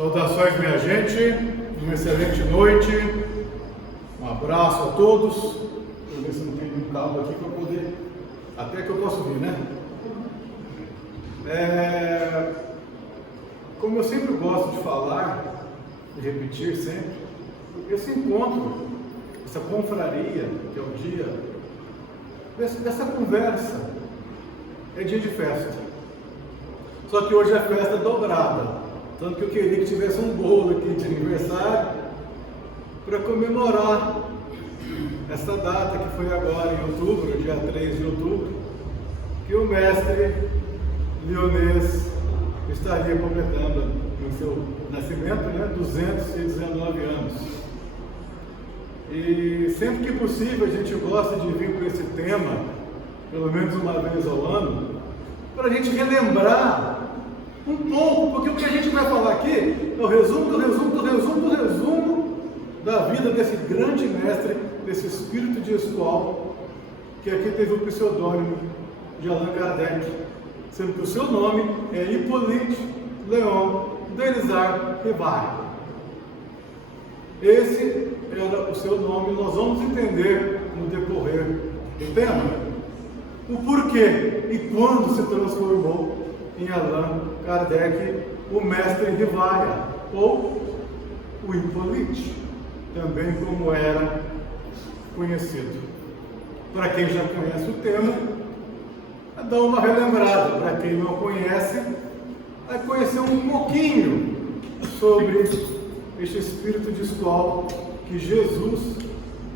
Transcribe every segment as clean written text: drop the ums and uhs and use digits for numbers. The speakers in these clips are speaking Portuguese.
Saudações, minha gente, uma excelente noite, um abraço a todos. Vou ver se não tem um cabo aqui para poder, até que eu posso vir, né? Como eu sempre gosto de falar, de repetir sempre, esse encontro, essa confraria, que é o dia, dessa conversa, é dia de festa. Só que hoje é festa dobrada. Tanto que eu queria que tivesse um bolo aqui de aniversário para comemorar essa data que foi agora em outubro, dia 3 de outubro, que o mestre Lyonês estaria completando no seu nascimento, 219 anos. E sempre que possível a gente gosta de vir com esse tema, pelo menos uma vez ao ano, para a gente relembrar um pouco, porque o que a gente vai falar aqui é o resumo da vida desse grande mestre, desse espírito de escola, que aqui teve o pseudônimo de Allan Kardec, sendo que o seu nome é Hippolyte Léon Delisard Ribard. Esse era o seu nome, nós vamos entender no decorrer do tema o porquê e quando se transformou em Allan Kardec, o mestre Rivaia, ou o Hippolyte, também como era conhecido. Para quem já conhece o tema, dá uma relembrada. Para quem não conhece, vai conhecer um pouquinho sobre este espírito de escola que Jesus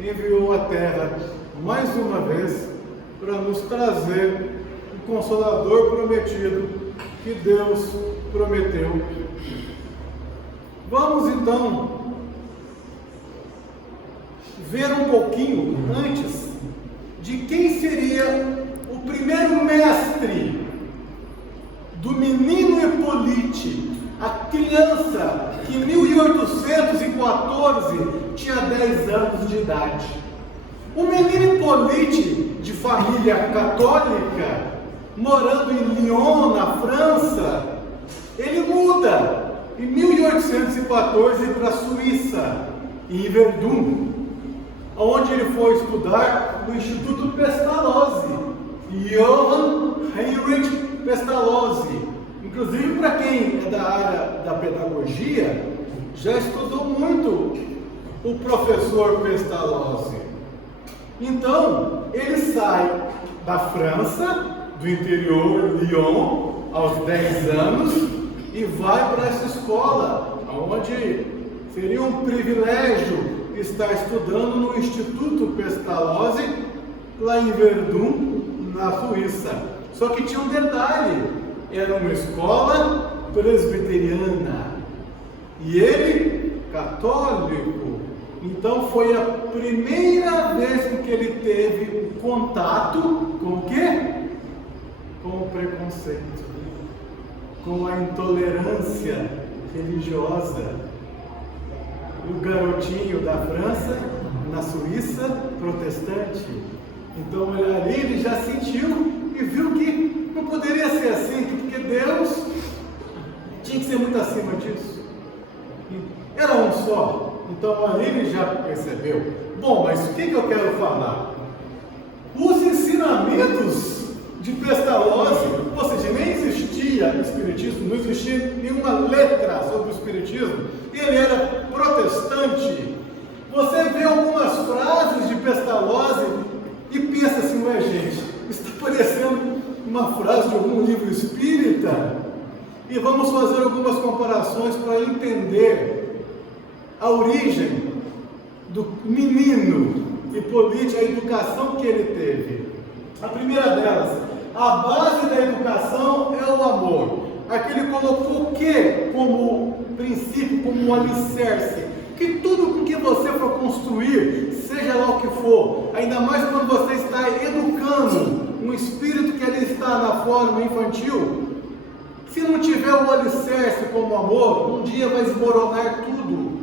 enviou à Terra mais uma vez para nos trazer o Consolador prometido que Deus prometeu. Vamos então ver um pouquinho antes de quem seria o primeiro mestre do menino Hippolyte, a criança que em 1814 tinha 10 anos de idade. O menino Hippolyte, de família católica, morando em Lyon, na França, ele muda em 1814 para a Suíça, em Verdun, onde ele foi estudar no Instituto Pestalozzi, Johann Heinrich Pestalozzi. Inclusive, para quem é da área da pedagogia, já estudou muito o professor Pestalozzi. Então, ele sai da França, do interior, Lyon, aos 10 anos, e vai para essa escola, onde seria um privilégio estar estudando no Instituto Pestalozzi, lá em Verdun, na Suíça. Só que tinha um detalhe, era uma escola presbiteriana, e ele, católico. Então foi a primeira vez que ele teve contato com o quê? Com o preconceito, com a intolerância religiosa. O garotinho da França, na Suíça, protestante. Então ali ele já sentiu e viu que não poderia ser assim, porque Deus tinha que ser muito acima disso. Era um só. Então ali ele já percebeu. Bom, mas o que eu quero falar? Os ensinamentos de Pestalozzi, ou seja, nem existia espiritismo, não existia nenhuma letra sobre o espiritismo, ele era protestante. Você vê algumas frases de Pestalozzi e pensa assim, ué gente, isso está parecendo uma frase de algum livro espírita? E vamos fazer algumas comparações para entender a origem do menino Hippolyte, a educação que ele teve. A primeira delas, a base da educação é o amor. Aqui ele colocou o que como princípio, como um alicerce? Que tudo o que você for construir, seja lá o que for, ainda mais quando você está educando um espírito que ali está na forma infantil, se não tiver o alicerce como amor, um dia vai esmoronar tudo.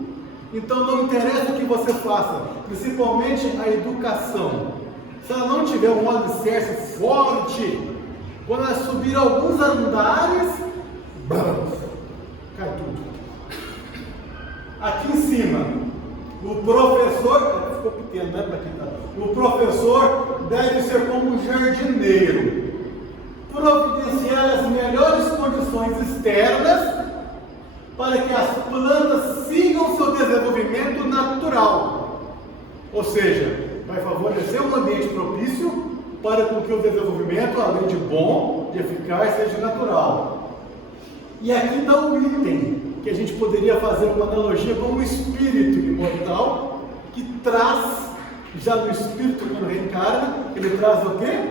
Então não interessa o que você faça, principalmente a educação. Se ela não tiver um alicerce forte, quando ela subir alguns andares, cai tudo. aqui em cima, o professor, ficou pequeno, né? O professor deve ser como um jardineiro, providenciar as melhores condições externas para que as plantas sigam seu desenvolvimento natural. Ou seja, vai favorecer um ambiente propício para que o desenvolvimento, além de bom, de eficaz, seja natural. E aqui está o item que a gente poderia fazer uma analogia com o espírito imortal, que traz, já no espírito quando reencarna, ele traz o quê?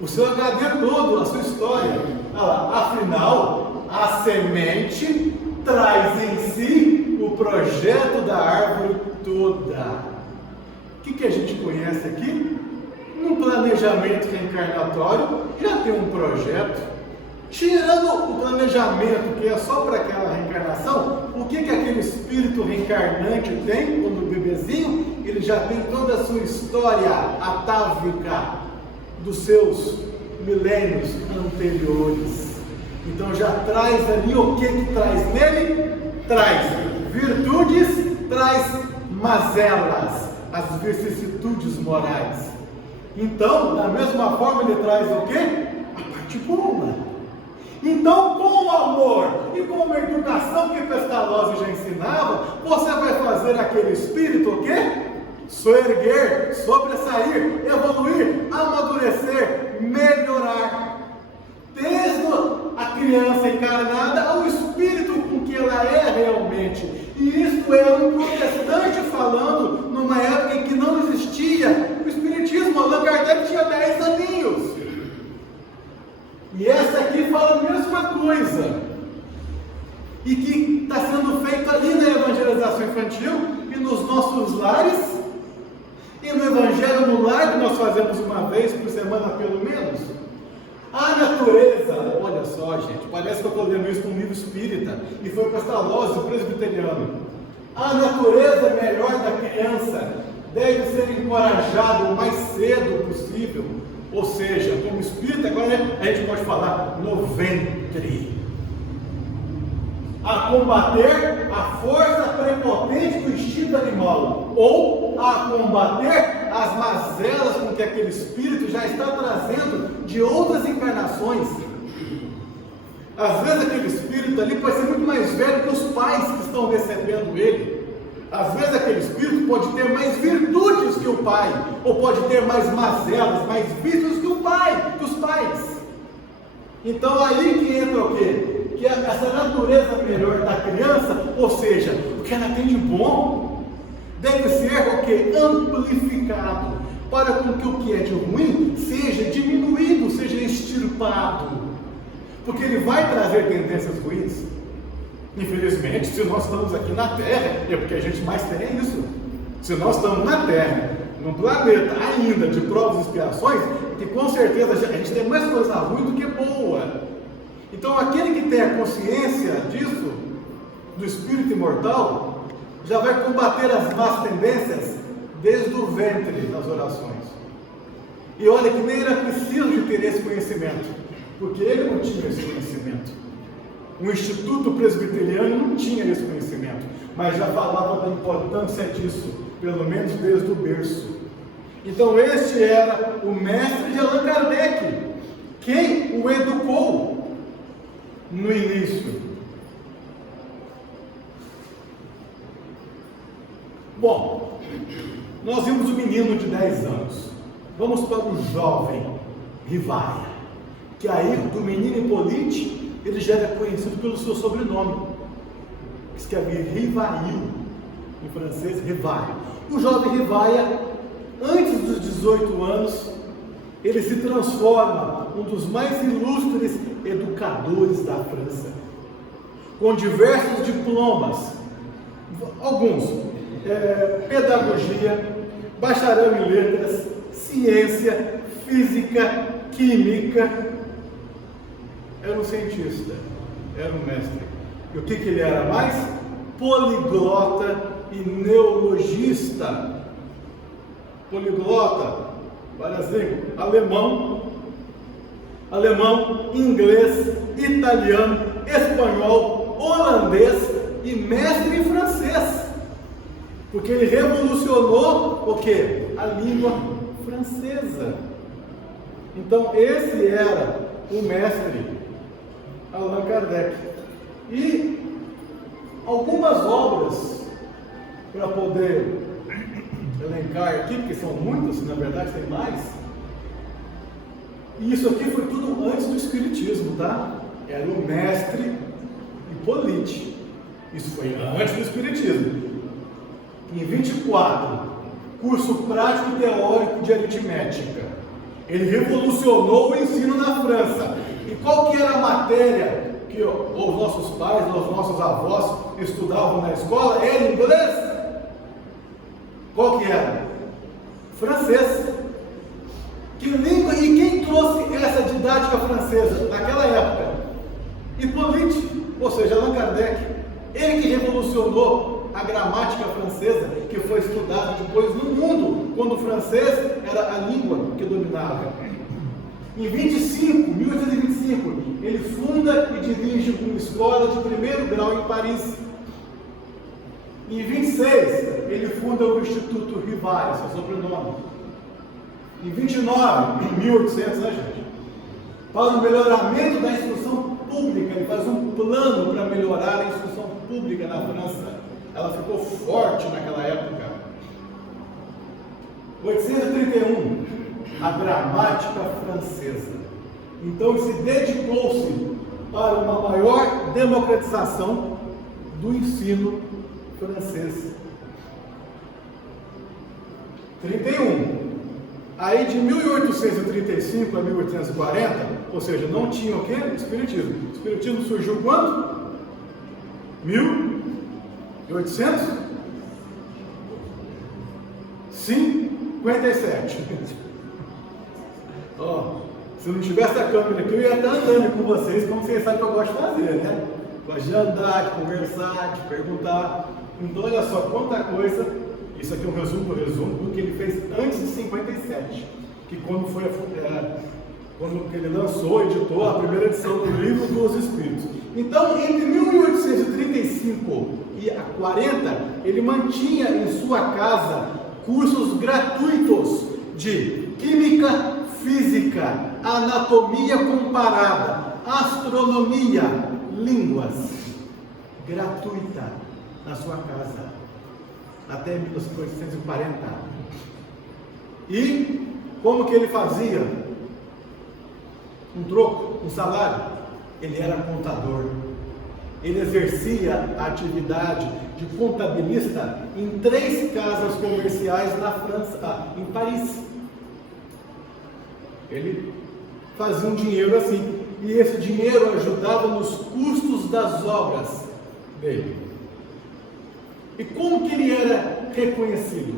O seu HD todo, a sua história. Afinal, a semente traz em si o projeto da árvore toda. O que a gente conhece aqui? No planejamento reencarnatório, já tem um projeto. Tirando o planejamento que é só para aquela reencarnação, o que aquele espírito reencarnante tem quando bebezinho? Ele já tem toda a sua história atávica dos seus milênios anteriores. Então já traz ali o que traz nele? Traz virtudes, traz mazelas, as vicissitudes morais. Então, da mesma forma, ele traz o quê? A parte boa. Então, com o amor e com uma educação que Pestalozzi já ensinava, você vai fazer aquele espírito o quê? Soerguer, sobressair, evoluir, amadurecer, melhorar. Desde a criança encarnada ao espírito com que ela é realmente. E isso é um protestante falando numa época em que não existia o espiritismo. Allan Kardec tinha 10 aninhos. E essa aqui fala a mesma coisa. E que está sendo feito ali na evangelização infantil e nos nossos lares. E no Evangelho no Lar, que nós fazemos uma vez por semana pelo menos. A natureza, olha só gente, parece que eu estou lendo isso num livro espírita, e foi o Pestalozzi, presbiteriano. A natureza melhor da criança deve ser encorajada o mais cedo possível, ou seja, como espírita, agora a gente pode falar no ventre, a combater a força prepotente do instinto animal, ou a combater as mazelas com que aquele espírito já está trazendo de outras encarnações. Às vezes aquele espírito ali pode ser muito mais velho que os pais que estão recebendo ele. Às vezes aquele espírito pode ter mais virtudes que o pai, ou pode ter mais mazelas, mais vícios que o pai, que os pais. Então aí que entra o quê? Que essa natureza melhor da criança, ou seja, o que ela tem de bom, deve ser o que? Amplificado, para com que o que é de ruim seja diminuído, seja extirpado, porque ele vai trazer tendências ruins. Infelizmente, se nós estamos aqui na Terra, é porque a gente mais tem isso. Se nós estamos na Terra, num planeta ainda de provas e expiações, que com certeza a gente tem mais coisa ruim do que boa. Então aquele que tem a consciência disso, do espírito imortal, já vai combater as más tendências desde o ventre nas orações. E olha que nem era preciso de ter esse conhecimento, porque ele não tinha esse conhecimento. O Instituto Presbiteriano não tinha esse conhecimento, mas já falava da importância disso, pelo menos desde o berço. Então este era o mestre de Allan Kardec, quem o educou no início. Bom, nós vimos o menino de 10 anos. Vamos para o jovem Rivaia, que aí do menino Hippolyte, ele já era conhecido pelo seu sobrenome, que escreve Rivail, em francês Rivaia. O jovem Rivaia, antes dos 18 anos, ele se transforma um dos mais ilustres educadores da França, com diversos diplomas, alguns, pedagogia, bacharel em letras, ciência, física, química. Era um cientista, era um mestre. E o que ele era mais? Poliglota e neologista. Poliglota, várias línguas, alemão, inglês, italiano, espanhol, holandês, e mestre em francês, porque ele revolucionou o quê? A língua francesa. Então esse era o mestre Allan Kardec. E algumas obras, para poder elencar aqui, porque são muitas, na verdade tem mais. E isso aqui foi tudo antes do Espiritismo, tá? Era o mestre Hippolyte. Isso foi antes do Espiritismo. Em 24, curso prático teórico de aritmética. Ele revolucionou o ensino na França. E qual que era a matéria que os nossos pais, os nossos avós estudavam na escola? Era inglês? Qual que era? Francês. Que língua, e quem trouxe essa didática francesa naquela época? Hippolyte, ou seja, Allan Kardec. Ele que revolucionou a gramática francesa, que foi estudada depois no mundo, quando o francês era a língua que dominava. Em 1825, ele funda e dirige uma escola de primeiro grau em Paris. Em 26, ele funda o Instituto Rivai, seu sobrenome. Em 29, em 1800, né, gente? Para o melhoramento da instrução pública, ele faz um plano para melhorar a instrução pública na França. Ela ficou forte naquela época. 831, a gramática francesa. Então ele se dedicou-se para uma maior democratização do ensino francês. 31. Aí de 1835 a 1840, ou seja, não tinha o quê? Espiritismo. O Espiritismo surgiu quando? 1857. Se não tivesse a câmera aqui, eu ia estar andando com vocês, como vocês sabem que eu gosto de fazer, né? Gosto de andar, de conversar, de perguntar. Então, olha só quanta coisa. Isso aqui é um resumo do que ele fez antes de 57, que quando ele lançou, editou a primeira edição do Livro dos Espíritos. Então, entre 1835 e a 40, ele mantinha em sua casa cursos gratuitos de Química, Física, Anatomia Comparada, Astronomia, Línguas, gratuita na sua casa. Até 1840. E como que ele fazia? Um troco, um salário. Ele era contador. Ele exercia a atividade de contabilista em 3 casas comerciais na França, em Paris. Ele fazia um dinheiro assim. E esse dinheiro ajudava nos custos das obras dele. E como que ele era reconhecido?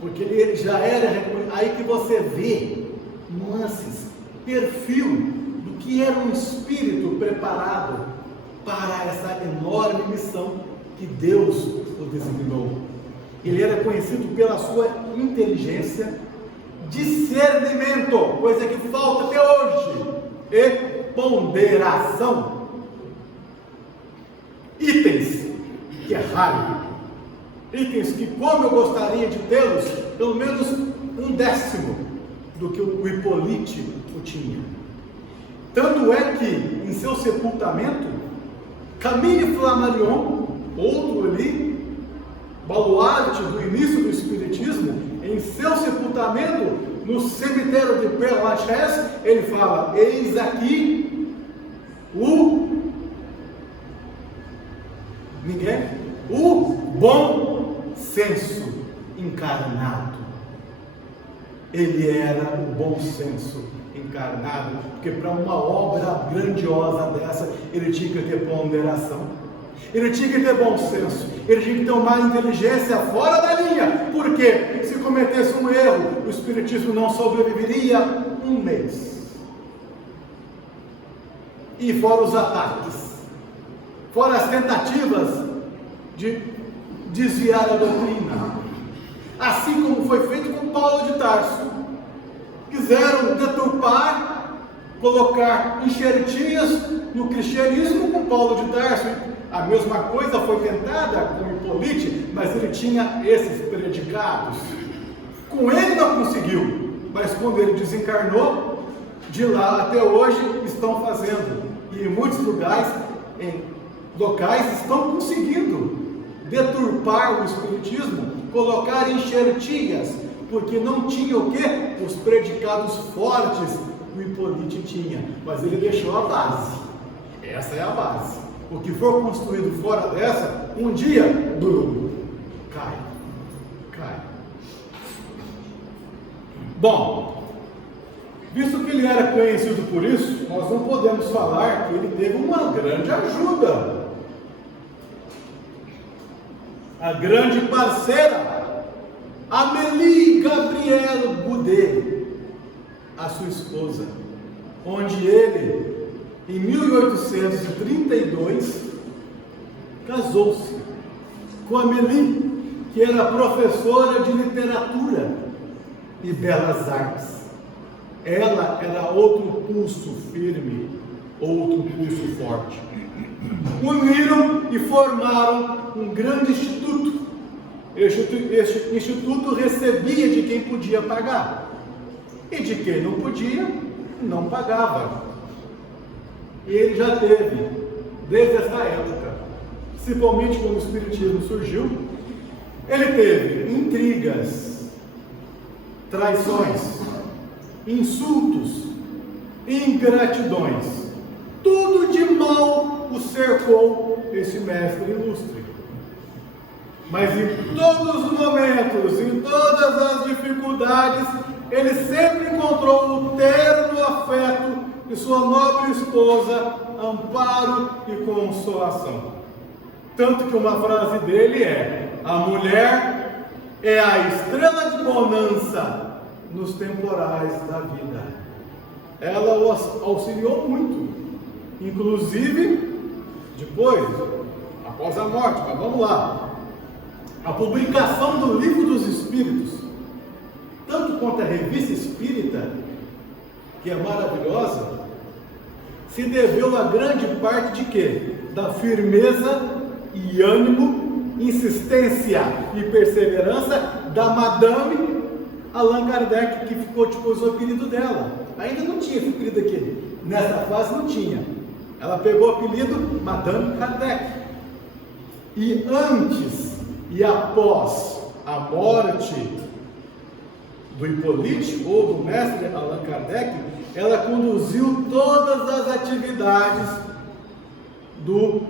Porque ele já era reconhecido. Aí que você vê nuances, perfil do que era um espírito preparado para essa enorme missão que Deus o designou. Ele era conhecido pela sua inteligência, discernimento, coisa que falta até hoje, e ponderação. Itens que é raro. Itens que, como eu gostaria de tê-los, pelo menos 1/10 do que o Hippolyte o tinha. Tanto é que, em seu sepultamento, Camille Flammarion, outro ali, baluarte do início do Espiritismo, em seu sepultamento, no cemitério de Père Lachaise, ele fala: eis aqui o bom senso encarnado. Ele era o bom senso encarnado, porque para uma obra grandiosa dessa, ele tinha que ter ponderação, ele tinha que ter bom senso, ele tinha que ter uma inteligência fora da linha, porque se cometesse um erro, o Espiritismo não sobreviveria 1 mês. E fora os ataques, fora as tentativas de desviar a doutrina, assim como foi feito com Paulo de Tarso. Quiseram deturpar, colocar enxertinhas no cristianismo com Paulo de Tarso, A mesma coisa foi tentada com Hipólite, mas ele tinha esses predicados. Com ele não conseguiu, mas quando ele desencarnou, de lá até hoje estão fazendo. E em muitos lugares, estão conseguindo deturpar o espiritismo, colocar enxertias, porque não tinha o quê? Os predicados fortes que o Hipólite tinha, mas ele deixou a base. Essa é a base. O que for construído fora dessa, um dia, cai. Bom, visto que ele era conhecido por isso, nós não podemos falar que ele teve uma grande ajuda. A grande parceira, Amélie Gabrielle Boudet, a sua esposa, onde ele, em 1832, casou-se com Amélie, que era professora de literatura e belas artes. Ela era outro pulso firme, outro pulso forte. Uniram e formaram um grande instituto. Este instituto recebia de quem podia pagar, e de quem não podia, não pagava. E ele já teve, desde essa época, principalmente quando o espiritismo surgiu, ele teve intrigas, traições, insultos, ingratidões, tudo de mal o cercou esse mestre ilustre. Mas em todos os momentos, em todas as dificuldades, ele sempre encontrou o terno afeto de sua nobre esposa, amparo e consolação. Tanto que uma frase dele é: a mulher é a estrela de bonança nos temporais da vida. Ela o auxiliou muito, inclusive depois, após a morte. Mas vamos lá. A publicação do Livro dos Espíritos, tanto quanto a Revista Espírita, que é maravilhosa, se deveu a grande parte de quê? Da firmeza e ânimo, insistência e perseverança da Madame Allan Kardec, que ficou depois o apelido dela. Ainda não tinha esse apelido aqui, nessa fase não tinha. Ela pegou o apelido Madame Kardec. E antes e após a morte do Hipólite, ou do mestre Allan Kardec, ela conduziu todas as atividades do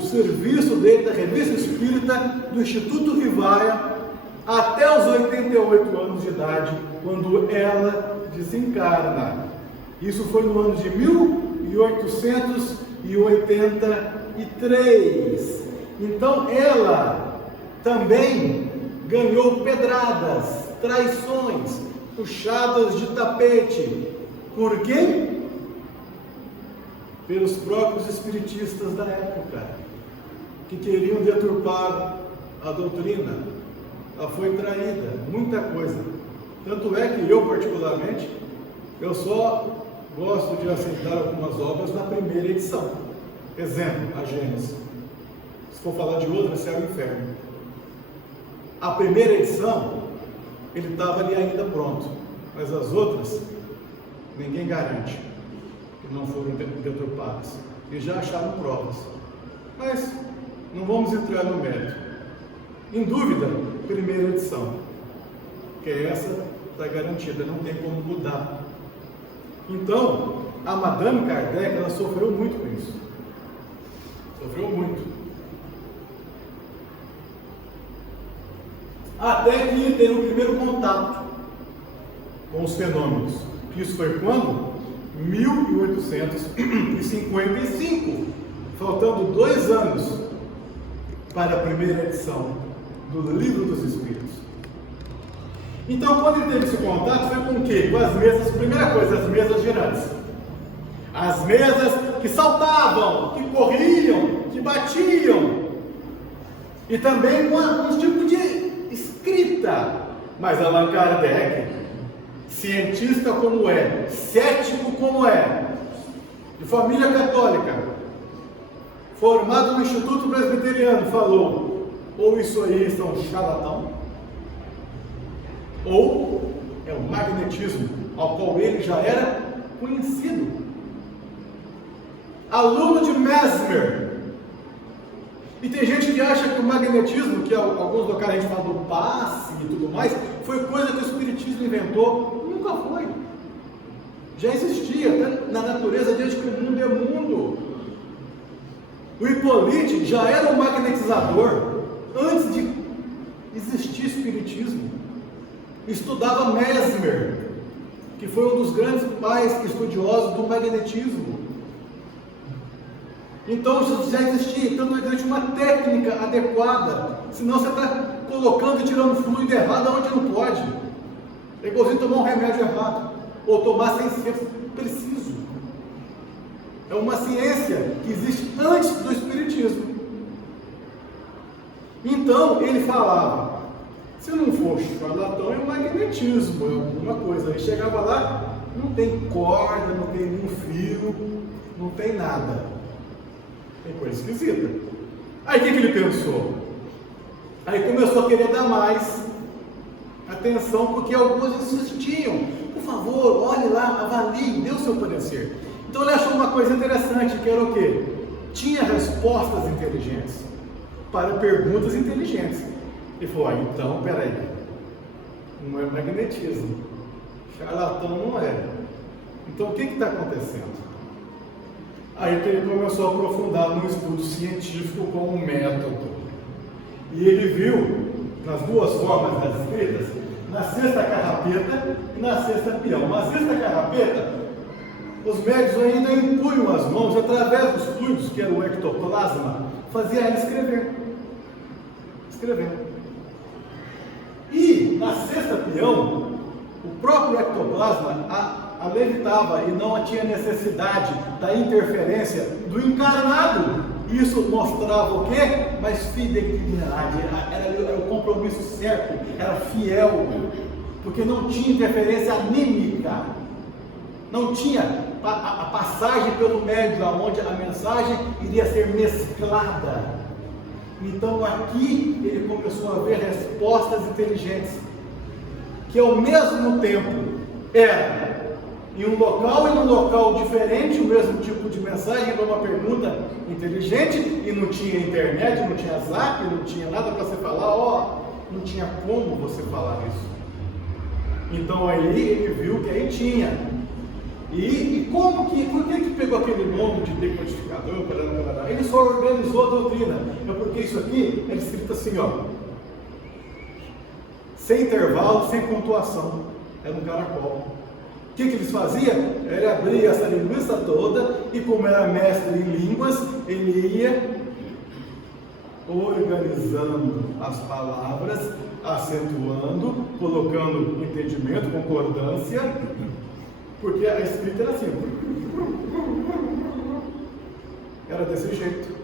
serviço dele, da Revista Espírita, do Instituto Rivaia, até os 88 anos de idade, quando ela desencarna. Isso foi no ano de 1883. Então ela também ganhou pedradas, traições, puxadas de tapete. Por quem? Pelos próprios espiritistas da época, que queriam deturpar a doutrina. Ela foi traída, muita coisa. Tanto é que eu, particularmente, eu só gosto de aceitar algumas obras na primeira edição. Exemplo, a Gênesis. Se for falar de outra, céu e inferno. A primeira edição, ele estava ali ainda pronto, mas as outras, ninguém garante que não foram deturpadas, e já acharam provas. Mas não vamos entrar no mérito. Em dúvida, primeira edição, que essa está garantida, não tem como mudar. Então, a Madame Kardec, ela sofreu muito com isso. Sofreu muito. Até que ele teve o primeiro contato com os fenômenos. Isso foi quando? 1855, faltando 2 anos para a primeira edição do Livro dos Espíritos. Então, quando ele teve esse contato, foi com o quê? Com as mesas, primeira coisa, as mesas girantes. As mesas que saltavam, que corriam, que batiam. E também com um tipo de escrita. Mas Allan Kardec, cientista como é, cético como é, de família católica, formado no Instituto Presbiteriano, falou: ou isso aí é um charlatão, ou é o magnetismo, ao qual ele já era conhecido. Aluno de Mesmer. E tem gente que acha que o magnetismo, que alguns locais a gente fala do passe e tudo mais, foi coisa que o Espiritismo inventou. Nunca foi. Já existia até na natureza desde que o mundo é mundo. O Hippolyte já era um magnetizador antes de existir Espiritismo. Estudava Mesmer, que foi um dos grandes pais estudiosos do magnetismo. Então isso já existia, então não existe uma técnica adequada, senão você está colocando e tirando fluido errado onde não pode. É igualzinho tomar um remédio errado, ou tomar sem ser preciso. É uma ciência que existe antes do Espiritismo. Então ele falava: se não for charlatão, é magnetismo, é alguma coisa. Aí chegava lá, não tem corda, não tem nenhum fio, não tem nada. Tem coisa esquisita. Aí o que ele pensou? Aí começou a querer dar mais atenção, porque alguns insistiam: por favor, olhe lá, avalie, dê o seu parecer. Então ele achou uma coisa interessante, que era o quê? Tinha respostas inteligentes para perguntas inteligentes. Ele falou: então, peraí, não é magnetismo, charlatão não é. Então o que está acontecendo? Aí que ele começou a aprofundar no estudo científico como método. E ele viu nas duas formas das escritas, na sexta carrapeta e na sexta peão. Na sexta carrapeta, os médicos ainda impunham as mãos através dos fluidos, que era o ectoplasma, fazia ele escrever. E na sexta peão, o próprio ectoplasma a levitava e não tinha necessidade da interferência do encarnado. Isso mostrava o quê? Mais fidelidade, era o compromisso certo, era fiel, porque não tinha interferência anímica, não tinha a passagem pelo médio, onde a mensagem iria ser mesclada. Então aqui ele começou a ver respostas inteligentes, que ao mesmo tempo era em um local e num local diferente, o mesmo tipo de mensagem para uma pergunta inteligente, e não tinha internet, não tinha zap, não tinha nada para você falar, não tinha como você falar isso. Então aí ele viu que aí tinha. E por que pegou aquele nome de decodificador? Ele só organizou a doutrina. É porque isso aqui é escrito assim, sem intervalo, sem pontuação. Era um caracol. O que eles faziam? Ele abria essa linguiça toda e, como era mestre em línguas, ele ia organizando as palavras, acentuando, colocando entendimento, concordância, porque a escrita era assim, era desse jeito.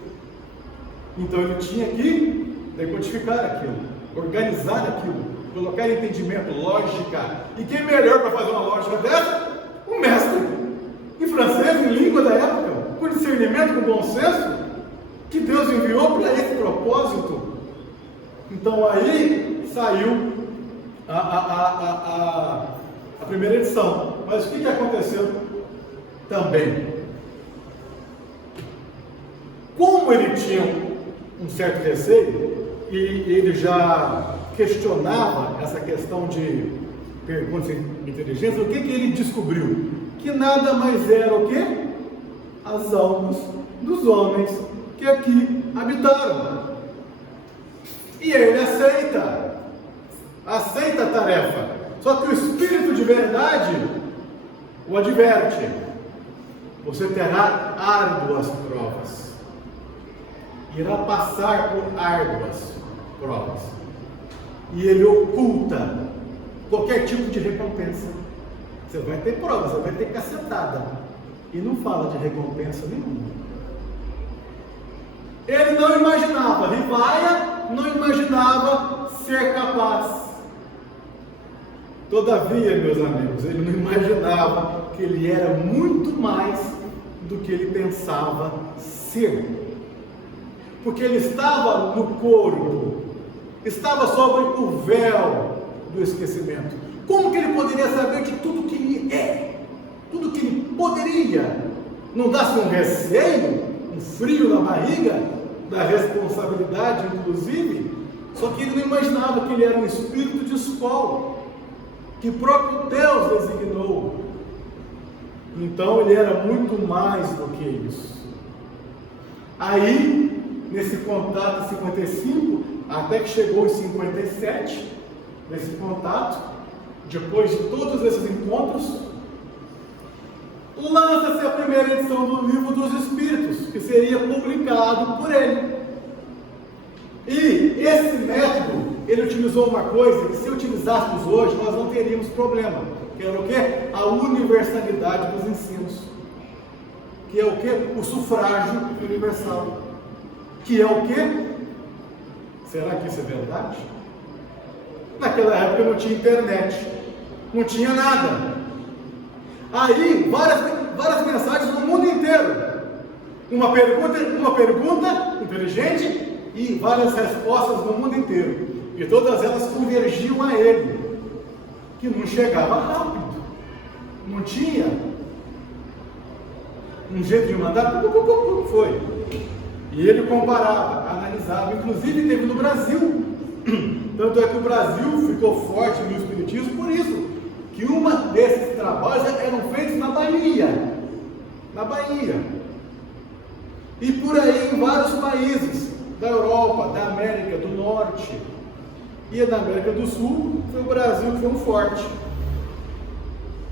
Então ele tinha que decodificar aquilo, organizar aquilo, colocar entendimento, lógica. E quem melhor para fazer uma lógica dessa? O mestre em francês, em língua da época, com discernimento, com bom senso, que Deus enviou para esse propósito. Então aí saiu a primeira edição. Mas o que aconteceu também? Como ele tinha um certo receio, e ele já questionava essa questão de perguntas inteligentes, o que ele descobriu? Que nada mais era o quê? As almas dos homens que aqui habitaram. E ele aceita a tarefa. Só que o Espírito de verdade o adverte: você terá árduas provas, irá passar por árduas provas, e ele oculta qualquer tipo de recompensa. Você vai ter prova, você vai ter cacetada, e não fala de recompensa nenhuma. Ele não imaginava, Rivaia não imaginava ser capaz. Todavia, meus amigos, ele não imaginava que ele era muito mais do que ele pensava ser. porque ele estava no corpo, estava sobre o véu do esquecimento. Como que ele poderia saber de tudo que ele é, tudo que ele poderia? Não dá-se um receio, um frio na barriga, da responsabilidade, inclusive? Só que ele não imaginava que ele era um espírito de escola, que o próprio Deus designou. Então ele era muito mais do que isso. Aí, nesse contato de 55, até que chegou em 57, nesse contato, depois de todos esses encontros, lança-se a primeira edição do Livro dos Espíritos, que seria publicado por ele. E esse método, ele utilizou uma coisa que, se utilizássemos hoje, nós não teríamos problema, que era o quê? A universalidade dos ensinos, que é o quê? O sufrágio universal, que é o quê? Será que isso é verdade? Naquela época não tinha internet, não tinha nada. Aí, várias mensagens no mundo inteiro. Uma pergunta inteligente e várias respostas no mundo inteiro. E todas elas convergiam a ele, que não chegava rápido. Não tinha um jeito de mandar, foi. E ele comparava, analisava, inclusive teve no Brasil. Tanto é que o Brasil ficou forte no Espiritismo por isso, que uma desses trabalhos eram feitos na Bahia. Na Bahia. E por aí em vários países da Europa, da América do Norte e da América do Sul, foi o Brasil que foi um forte,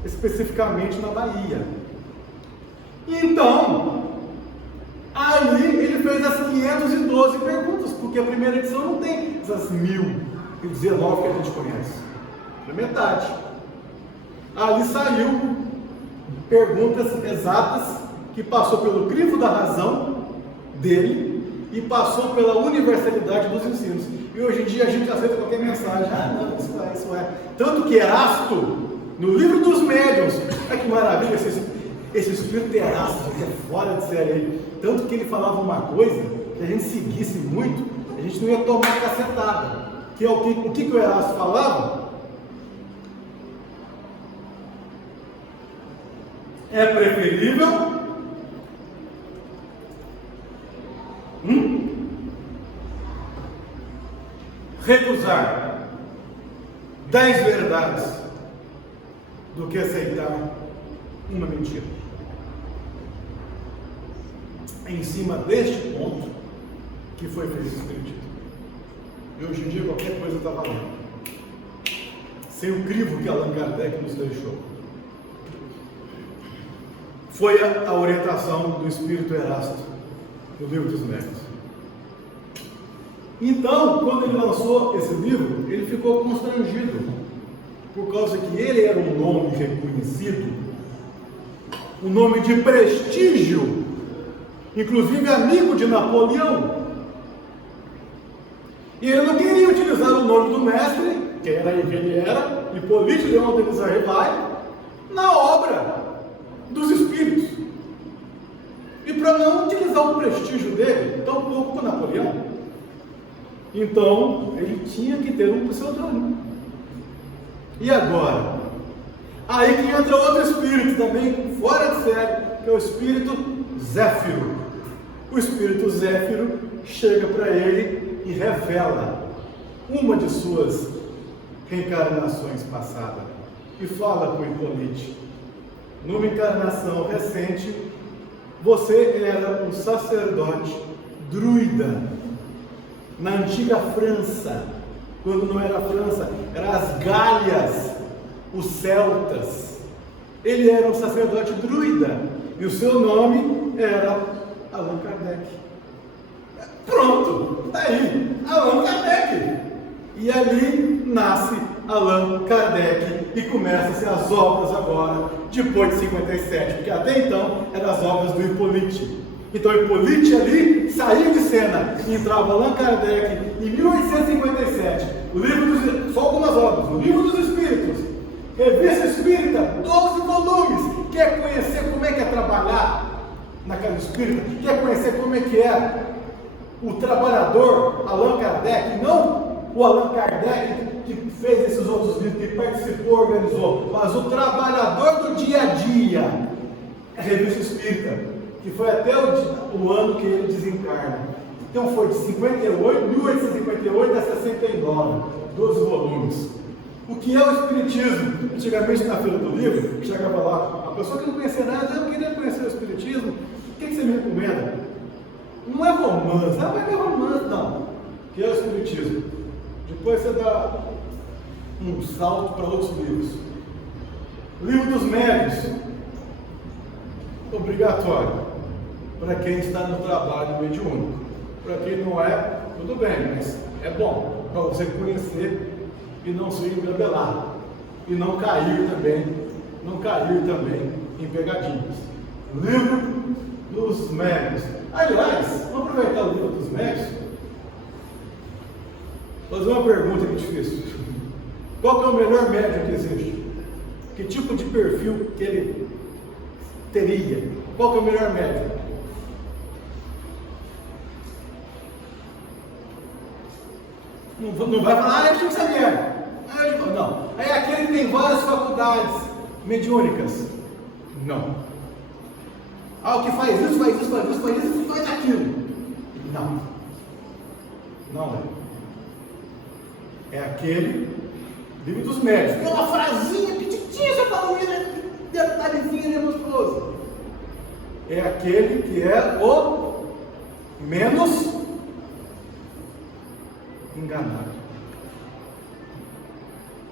especificamente na Bahia. Então, ali ele fez as 512 perguntas, porque a primeira edição não tem essas 1019 que a gente conhece, é metade. Ali saiu perguntas exatas, que passou pelo crivo da razão dele e passou pela universalidade dos ensinos. E hoje em dia a gente aceita qualquer mensagem. Ah, não, isso é. Tanto que Erasto, no Livro dos Médiuns, olha que maravilha esse espírito de Erasto, que é fora de série aí. Tanto que ele falava uma coisa, que a gente seguisse muito, a gente não ia tomar cacetada. Que é o que o Erasto falava? É preferível recusar 10 verdades do que aceitar uma mentira. É em cima deste ponto que foi feito esse espiritismo. E hoje em dia qualquer coisa está valendo, sem o crivo que Allan Kardec nos deixou. Foi a orientação do Espírito Erasto no Livro dos Médiuns. Então, quando ele lançou esse livro, ele ficou constrangido, por causa que ele era um nome reconhecido, um nome de prestígio, inclusive amigo de Napoleão. E ele não queria utilizar o nome do mestre, que era ele era, Hippolyte Léon Denis Arrivai, na obra dos espíritos. E para não utilizar o prestígio dele, tão pouco com Napoleão, então ele tinha que ter um pseudônimo. E agora? Aí que entra outro espírito também fora de série, que é o espírito Zéfiro. O espírito Zéfiro chega para ele e revela uma de suas reencarnações passadas e fala com Hippolyte: numa encarnação recente, você era um sacerdote druida na antiga França, quando não era a França, eram as Gálias, os celtas. Ele era um sacerdote druida e o seu nome era Allan Kardec. Pronto, está aí, Allan Kardec. E ali nasce Allan Kardec e começam-se as obras agora, depois de 57, porque até então eram as obras do Hippolyte. Então Hippolyte ali saiu de cena e entrava Allan Kardec em 1857. O livro só algumas obras, o Livro dos Espíritos, Revista Espírita, 12 volumes. Quer conhecer como é que é trabalhar na casa espírita? Quer conhecer como é que é o trabalhador Allan Kardec, não o Allan Kardec que fez esses outros livros, que participou, organizou, mas o trabalhador do dia a dia, a Revista Espírita, que foi até o ano que ele desencarna. Então foi de 1858 a 69, 12 volumes. O que é o Espiritismo? Antigamente na Feira do Livro, chegava lá, a pessoa que não conhecia nada, eu queria conhecer o Espiritismo, o que você me recomenda? Não é romance, não é romance, não. O que é o Espiritismo? Depois você dá um salto para outros livros. Livro dos Médios, obrigatório, para quem está no trabalho mediúnico. Para quem não é, tudo bem, mas é bom para você conhecer e não se engabelar, e não cair também em pegadinhas. Livro dos Médios. Aliás, vamos aproveitar o livro dos Médios, fazer uma pergunta que difícil. Qual que é o melhor médium que existe? Que tipo de perfil que ele teria? Qual que é o melhor médium? Não vai falar, é Chico Xavier. Não. É aquele que tem várias faculdades mediúnicas. Não. O que faz isso, faz aquilo. Não. Não é. É aquele livro dos médios. Tem uma frasinha petitinha, você fala, detalhezinho monstruoso. É aquele que é o menos enganado.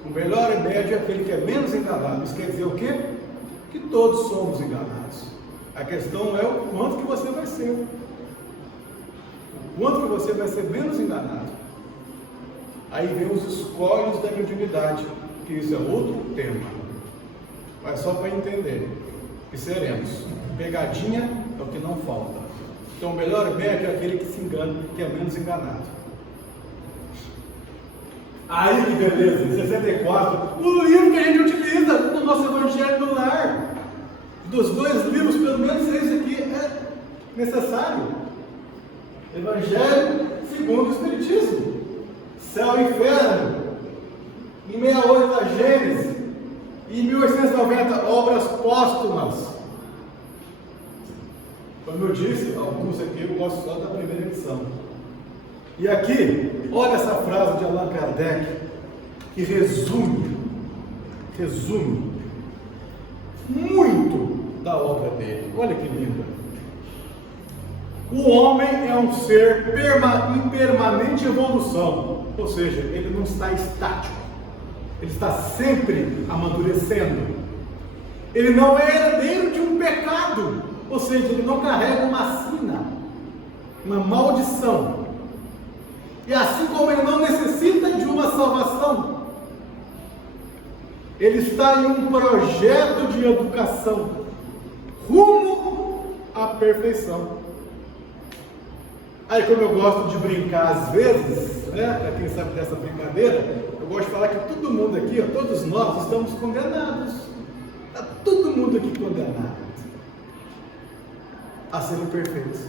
O melhor médio é aquele que é menos enganado. Isso quer dizer o quê? Que todos somos enganados. A questão é o quanto que você vai ser. O quanto que você vai ser menos enganado. Aí vem os escolhos da mediunidade, que isso é outro tema. Mas só para entender que seremos. Pegadinha é o que não falta. Então o melhor médio é aquele que se engana, que é menos enganado. Aí que beleza, 64, o livro que a gente utiliza no nosso Evangelho do Lar. Dos dois livros, pelo menos esse aqui é necessário. Evangelho segundo o Espiritismo. Céu e Inferno. Em 68 a Gênesis. E em 1890, obras póstumas. Como eu disse, alguns aqui eu gosto só da primeira edição. E aqui, olha essa frase de Allan Kardec, que resume muito da obra dele. Olha que linda. O homem é um ser em permanente evolução, ou seja, ele não está estático, ele está sempre amadurecendo. Ele não é herdeiro de um pecado, ou seja, ele não carrega uma sina, uma maldição. E assim como ele não necessita de uma salvação, ele está em um projeto de educação rumo à perfeição. Aí, como eu gosto de brincar às vezes, né, para quem sabe dessa brincadeira, eu gosto de falar que todo mundo aqui, todos nós estamos condenados. Está todo mundo aqui condenado a serem perfeitos,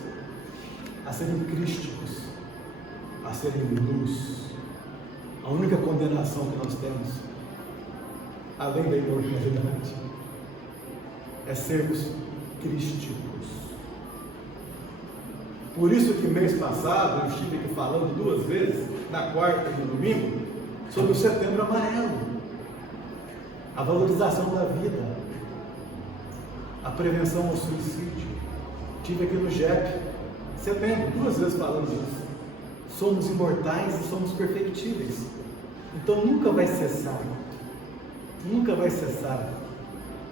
a serem crísticos, a serem luz. A única condenação que nós temos, além da imortalidade, é sermos crísticos. Por isso que mês passado eu estive aqui falando 2 vezes, na quarta e no domingo, sobre o Setembro Amarelo, a valorização da vida, a prevenção ao suicídio. Estive aqui no JEP, setembro, 2 vezes falando disso. Somos imortais e somos perfectíveis. Então nunca vai cessar. Nunca vai cessar.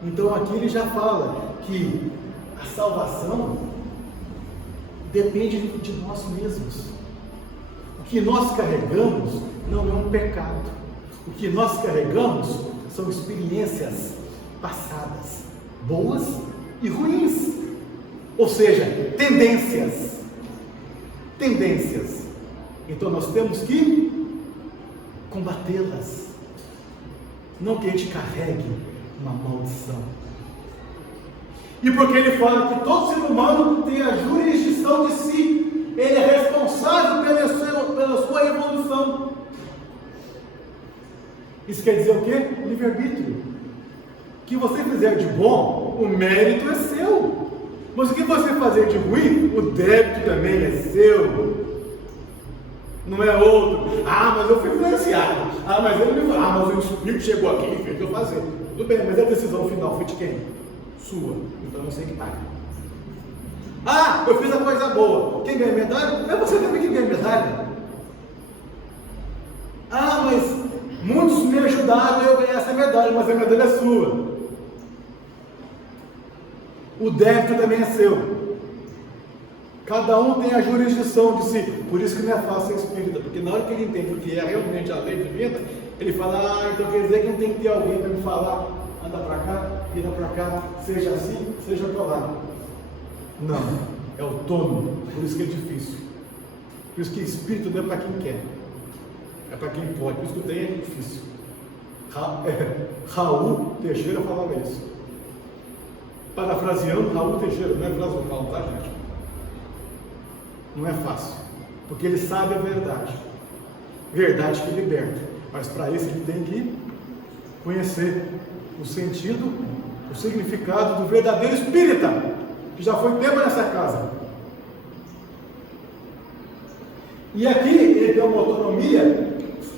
Então aqui ele já fala que a salvação depende de nós mesmos. O que nós carregamos não é um pecado. O que nós carregamos são experiências passadas, boas e ruins. Ou seja, tendências. Então nós temos que combatê-las. Não que a gente carregue uma maldição. E porque ele fala que todo ser humano tem a jurisdição de si, ele é responsável Isso quer dizer o quê? Livre-arbítrio. O que você fizer de bom, o mérito é seu. Mas o que você fazer de ruim, o débito também é seu. Não é outro. Ah, mas eu fui influenciado. Ah, mas ele me falou. Ah, mas o Espírito chegou aqui e fez eu fazer. Tudo bem, mas a decisão final foi de quem? Sua. Então você que paga. Ah, eu fiz a coisa boa. Quem ganha medalha? É você também que ganha medalha. Ah, mas muitos me ajudaram a eu ganhar essa medalha, mas a medalha é sua. O débito também é seu. Cada um tem a jurisdição de si. Por isso que não é fácil ser espírita, porque na hora que ele entende o que é realmente a lei divina, ele fala, ah, então quer dizer que não tem que ter alguém para me falar, anda para cá, vira para cá, seja assim, seja para lá. Não, é autônomo, por isso que é difícil. Por isso que espírito não é para quem quer, é para quem pode. Por isso que o trem é difícil. Raul Teixeira falava isso. Parafraseando Raul Teixeira, não é frase do Paulo, tá, gente? Não é fácil, porque ele sabe a verdade. Verdade que liberta. Mas para isso ele tem que conhecer o sentido, o significado do verdadeiro espírita, que já foi tema nessa casa. E aqui ele tem uma autonomia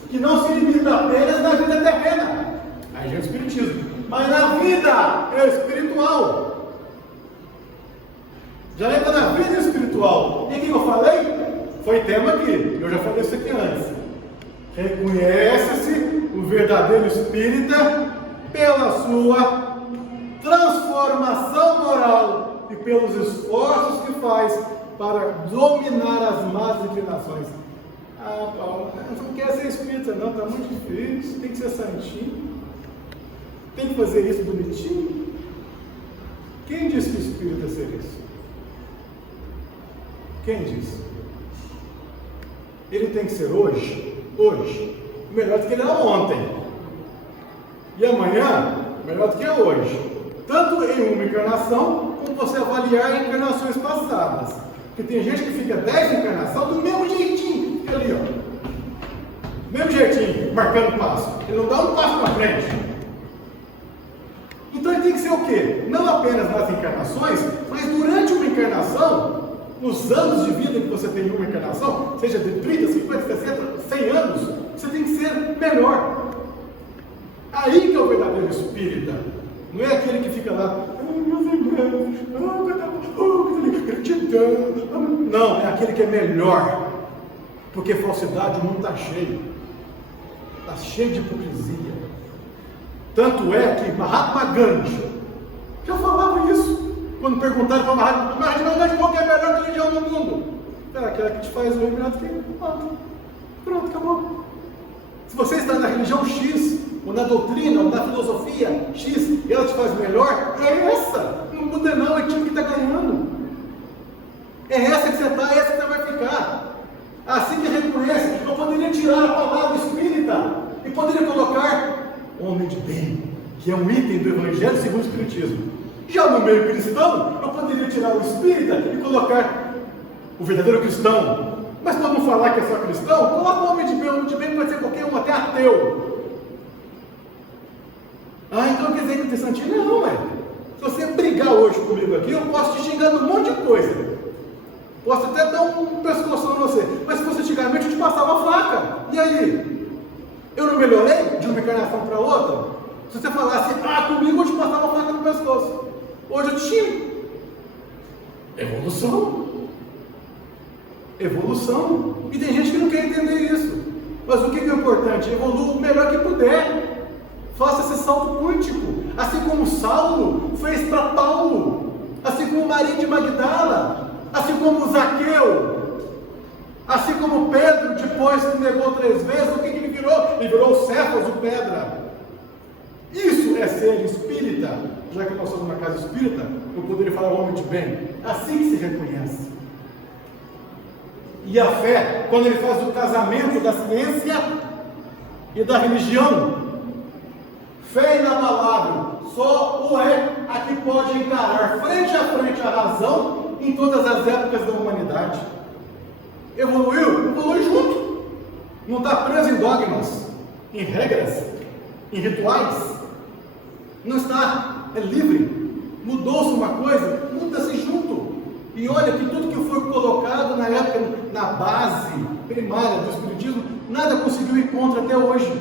que não se limita apenas na vida terrena. Aí já é o espiritismo. Mas na vida espiritual. Já lembra na vida espiritual. E o que eu falei? Foi tema aqui. Eu já falei isso aqui antes. Reconhece-se o verdadeiro espírita pela sua transformação moral e pelos esforços que faz para dominar as más inclinações. Ah, Paulo, você não quer ser espírita não, está muito difícil, tem que ser santinho. Tem que fazer isso bonitinho? Quem disse que o espírito é ser isso? Quem disse? Ele tem que ser hoje, melhor do que ele era ontem. E amanhã, melhor do que é hoje. Tanto em uma encarnação, como você avaliar encarnações passadas. Porque tem gente que fica 10 encarnações do mesmo jeitinho. Fica ali, ó. Mesmo jeitinho, marcando passo. Ele não dá um passo para frente. Então ele tem que ser o quê? Não apenas nas encarnações, mas durante uma encarnação, nos anos de vida que você tem em uma encarnação, seja de 30, 50, 60, 100 anos, você tem que ser melhor. Aí que é o verdadeiro espírita. Não é aquele que fica lá, não, é aquele que é melhor. Porque falsidade o mundo está cheio. Está cheio de hipocrisia. Tanto é que Mahatma Gandhi já falava isso. Quando perguntaram para Mahatma Gandhi qual que é a melhor religião do mundo? É aquela que te faz o melhor do que pronto, acabou. Se você está na religião X, ou na doutrina, ou na filosofia X, e ela te faz melhor, é essa. Não muda não, é o time que está ganhando. É essa que você está, é essa que você vai ficar. Assim que reconhece, eu poderia tirar a palavra espírita e poderia colocar homem de bem, que é um item do Evangelho segundo o Espiritismo. Já no meio cristão, eu poderia tirar o espírita e colocar o verdadeiro cristão. Mas para não falar que é só cristão, coloca o homem de bem. O homem de bem pode ser qualquer um, até ateu. Ah, então quer dizer que tem santinho? Não, é. Se você brigar hoje comigo aqui, eu posso te xingar um monte de coisa. Posso até dar um pescoço em você. Mas se fosse antigamente, eu te passava a faca. E aí? Eu não melhorei de uma encarnação para outra? Se você falasse, comigo, eu te passava a faca no pescoço. Hoje eu te xingo. Evolução. Evolução. E tem gente que não quer entender isso. Mas o que é importante? Evolua o melhor que puder. Faça esse salto quântico. Assim como Saulo fez para Paulo. Assim como Maria de Magdala. Assim como Zaqueu. Assim como Pedro, depois que negou 3 vezes, o que ele virou? Ele virou o Cefas, o pedra. Isso é ser espírita. Já que nós somos uma casa espírita, eu poderia falar homem de bem. Assim que se reconhece. E a fé, quando ele faz o casamento da ciência e da religião, fé inabalável, só o é a que pode encarar frente a frente a razão em todas as épocas da humanidade. Evolui junto. Não está preso em dogmas, em regras. em rituais. Não está, é livre. Mudou-se uma coisa, muda-se junto. E olha que tudo que foi colocado na época, na base primária do Espiritismo, nada conseguiu ir contra até hoje.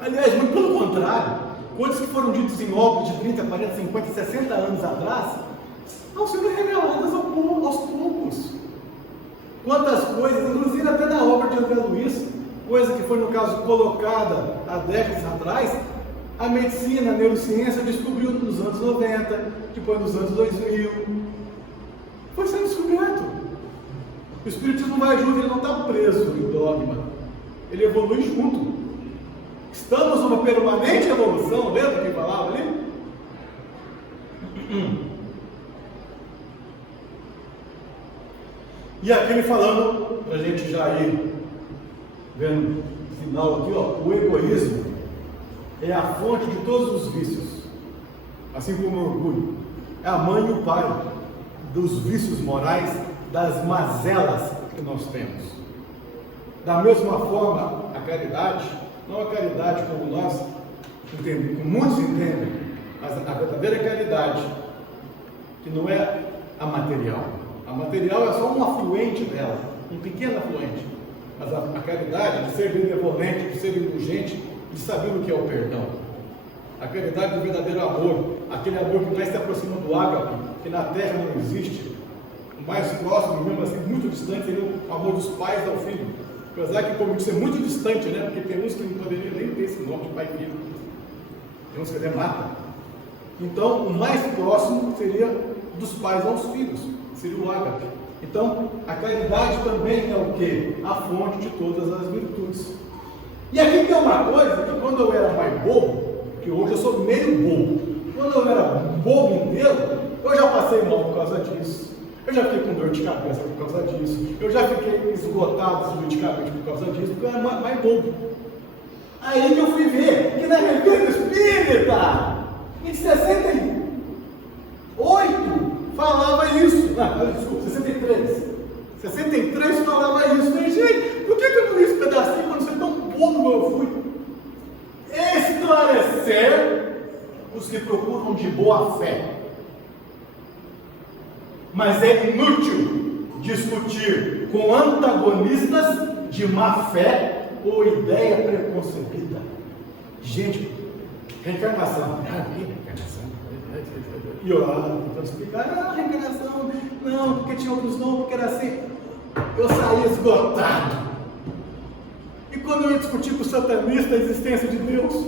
Aliás, muito pelo contrário, coisas que foram ditas em obras de 30, 40, 50, 60 anos atrás, estão sendo reveladas aos poucos. Quantas coisas, inclusive até na obra de André Luiz, coisa que foi, no caso, colocada há décadas atrás, a medicina, a neurociência descobriu nos anos 90, depois nos anos 2000. Foi sendo descoberto. O Espiritismo vai junto, ele não está preso em dogma. Ele evolui junto. Estamos numa permanente evolução, lembra quem falava ali? E aqui ele falando, para a gente já ir vendo o final aqui, ó, o egoísmo é a fonte de todos os vícios, assim como o orgulho é a mãe e o pai dos vícios morais, das mazelas que nós temos. Da mesma forma, a caridade, não a caridade como nós entendemos, como muitos entendem, mas a verdadeira caridade, que não é a material. A material é só um afluente dela, um pequeno afluente. Mas a caridade de ser benevolente, de ser indulgente, de saber o que é o perdão. A caridade do verdadeiro amor, aquele amor que mais se aproxima do ágape, que na terra não existe. O mais próximo, mesmo assim, muito distante, seria o amor dos pais ao filho. Apesar que comigo isso é muito distante, né? Porque tem uns que não poderiam nem ter esse nome de pai e filho. Tem uns que até matam. Então, o mais próximo seria dos pais aos filhos, seria o ágape. Então, a caridade também é o quê? A fonte de todas as virtudes. E aqui tem uma coisa que quando eu era mais bobo, que hoje eu sou meio bobo, quando eu era bobo inteiro, eu já passei mal por causa disso, eu já fiquei com dor de cabeça por causa disso, eu já fiquei esgotado juridicamente por causa disso, porque eu era mais bobo. Aí que eu fui ver que na revista espírita, em 68, falava isso. Não, desculpa, 63. 63 falava isso. Eu falei, gente, por que eu não li esse pedacinho quando você é tão bobo como eu fui? Esclarecer os que procuram de boa fé. Mas é inútil discutir com antagonistas de má fé ou ideia preconcebida. Gente, reencarnação. Reencarnação. E eu tentando explicar, reencarnação, não, porque tinha outros nomes, porque era assim. Eu saí esgotado. E quando eu ia discutir com o satanista a existência de Deus,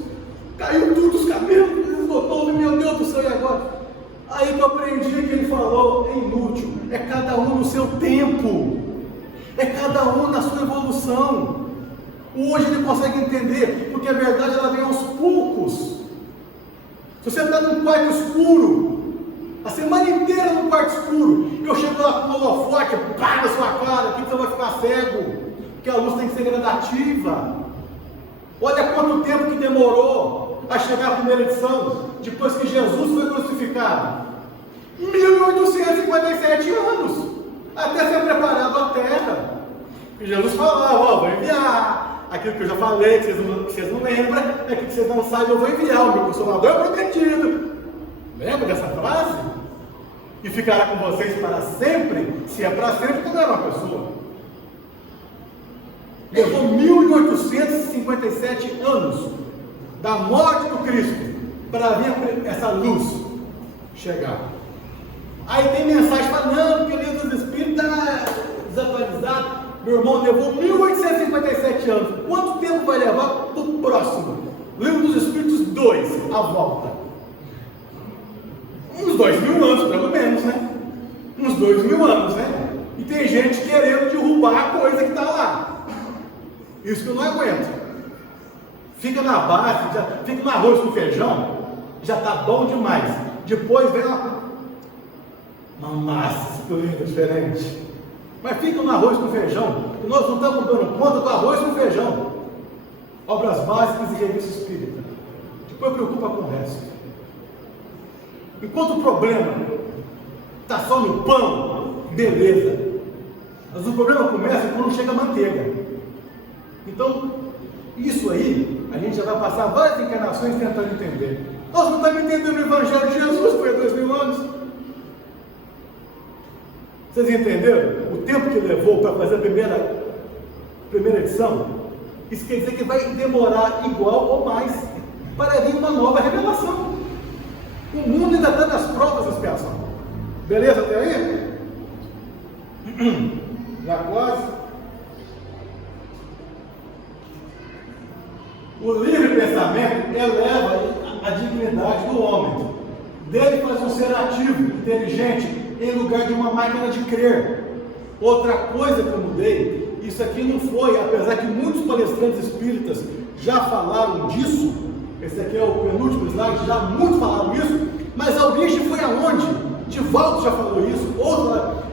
caiu tudo os cabelos, esgotou, meu Deus do céu, e agora? Aí que eu aprendi que ele falou, é inútil, é cada um no seu tempo, é cada um na sua evolução. Hoje ele consegue entender, porque a verdade ela vem aos poucos. Se você está num quarto escuro, a semana inteira no quarto escuro, eu chego lá com o holofote, pá na sua cara, aqui você vai ficar cego, porque a luz tem que ser gradativa. Olha quanto tempo que demorou a chegar à primeira edição, depois que Jesus foi crucificado. 1857 anos, até ser preparado a terra. E Jesus falava, ó, vou enviar. Aquilo que eu já falei, que vocês não lembram, é que vocês não sabem, eu vou enviar o meu Consolador prometido. Lembra dessa frase? E ficará com vocês para sempre, se é para sempre, então não é uma pessoa. Levou 1857 anos da morte do Cristo para vir essa luz chegar. Aí tem mensagem falando, não, porque o livro dos Espíritos está desatualizado. Meu irmão levou 1857 anos. Quanto tempo vai levar para o próximo? Livro dos Espíritos 2, a volta. Uns 2000 anos, pelo menos, né? Uns 2000 anos, né? E tem gente querendo derrubar a coisa que está lá. Isso que eu não aguento. Fica na base, fica no arroz com feijão, já está bom demais. Depois vem uma massa diferente. Mas fica no arroz com feijão, e nós não estamos dando conta do arroz com feijão. Obras básicas e revista espírita. Depois preocupa com o resto. Enquanto o problema está só no pão, beleza. Mas o problema começa quando chega a manteiga. Então, Isso aí, a gente já vai passar várias encarnações tentando entender. Nós não estamos entendendo o Evangelho de Jesus, foi há 2000 anos. Vocês entenderam o tempo que levou para fazer a primeira edição? Isso quer dizer que vai demorar igual ou mais para vir uma nova revelação. O mundo ainda está nas provas de expiação. Beleza até aí? Já quase. O livre pensamento eleva a dignidade do homem. Dele faz um ser ativo, inteligente, em lugar de uma máquina de crer. Outra coisa que eu mudei, isso aqui não foi, apesar que muitos palestrantes espíritas já falaram disso, esse aqui é o penúltimo slide, já muitos falaram isso, mas a origem foi aonde? Divaldo já falou isso,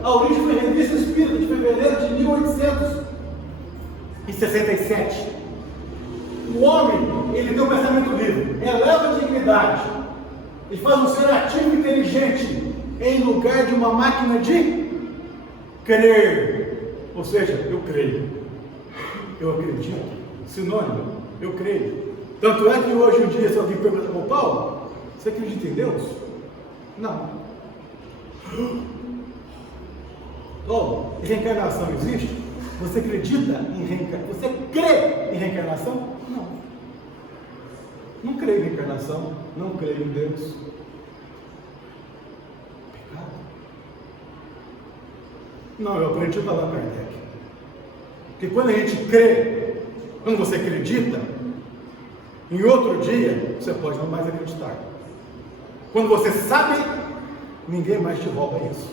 a origem foi a Revista Espírita de fevereiro de 1867. O homem, ele tem um pensamento livre, eleva a dignidade, ele faz um ser ativo e inteligente, em lugar de uma máquina de crer. Ou seja, eu creio, eu acredito, sinônimo, eu creio. Tanto é que hoje em dia, se alguém pergunta para o Paulo, você acredita em Deus? Não. Paulo, reencarnação existe? Você acredita em reencarnação? Você crê em reencarnação? Não. Não creio em reencarnação, não creio em Deus. Pecado? Não, eu aprendi com Allan Kardec. Porque quando a gente crê, quando você acredita, em outro dia você pode não mais acreditar. Quando você sabe, ninguém mais te rouba isso.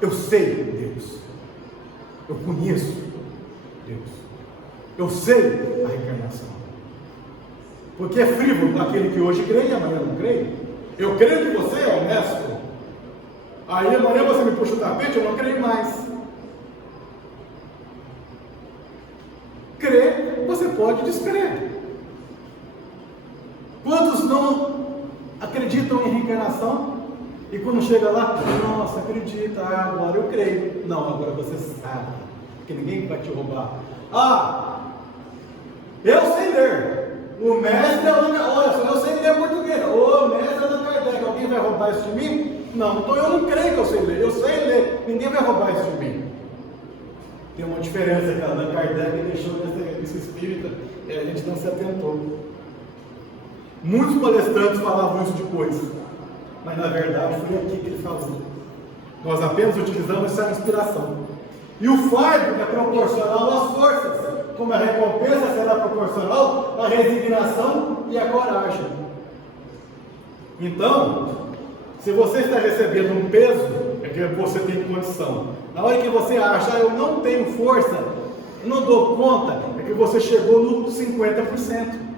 Eu sei Deus. Eu conheço Deus. Eu sei a reencarnação. Porque é frívolo aquele que hoje crê e amanhã não crê. Eu creio que você é honesto. Aí amanhã você me puxa o tapete, eu não creio mais. Crer, você pode descrer. Quantos não acreditam em reencarnação? E quando chega lá, nossa, acredita, agora eu creio. Não, agora você sabe, que ninguém vai te roubar. Eu sei ler. O mestre, olha só, eu sei ler português. O mestre Allan Kardec, alguém vai roubar isso de mim? Não, então eu não creio que eu sei ler. Eu sei ler, ninguém vai roubar isso de mim. Tem uma diferença que Allan Kardec deixou nesse espírita, e a gente não se atentou. Muitos palestrantes falavam isso depois, mas na verdade foi aqui que ele falou. Nós apenas utilizamos essa inspiração. E o fardo é proporcional às forças, como a recompensa será proporcional à resignação e à coragem. Então, se você está recebendo um peso, é que você tem condição. Na hora que você acha, eu não tenho força, eu não dou conta, é que você chegou no 50%.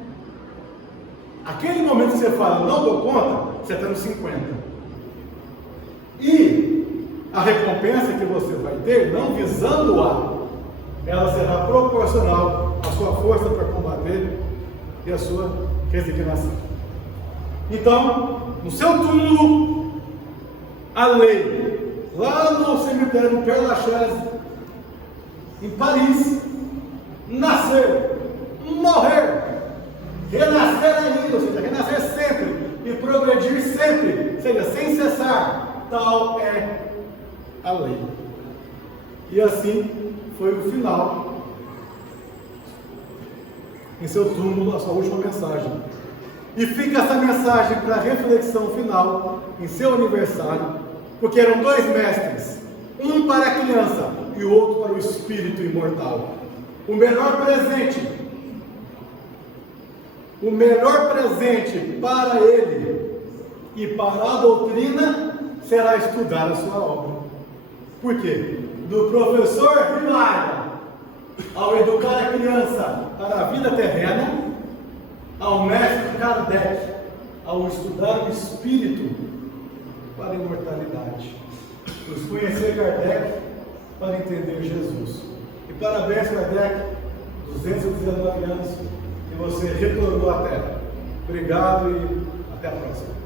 Aquele momento que você fala, não dou conta, você está no 50%. E a recompensa que você vai ter, não visando-a, ela será proporcional à sua força para combater e à sua resignação. Então, no seu túmulo, a lei, lá no cemitério do Père Lachaise, em Paris, nascer, morrer, renascer ainda, ou seja, renascer sempre e progredir sempre, ou seja, sem cessar, tal é a lei. E assim foi o final, em seu túmulo, a sua última mensagem. E fica essa mensagem para a reflexão final, em seu aniversário, porque eram dois mestres, um para a criança e o outro para o espírito imortal. O melhor presente para ele e para a doutrina será estudar a sua obra. Por quê? Do professor Hilário, ao educar a criança para a vida terrena, ao mestre Kardec, ao estudar o espírito para a imortalidade. Nos conhecer Kardec para entender Jesus. E parabéns, Kardec, 219 anos que você retornou à Terra. Obrigado e até a próxima.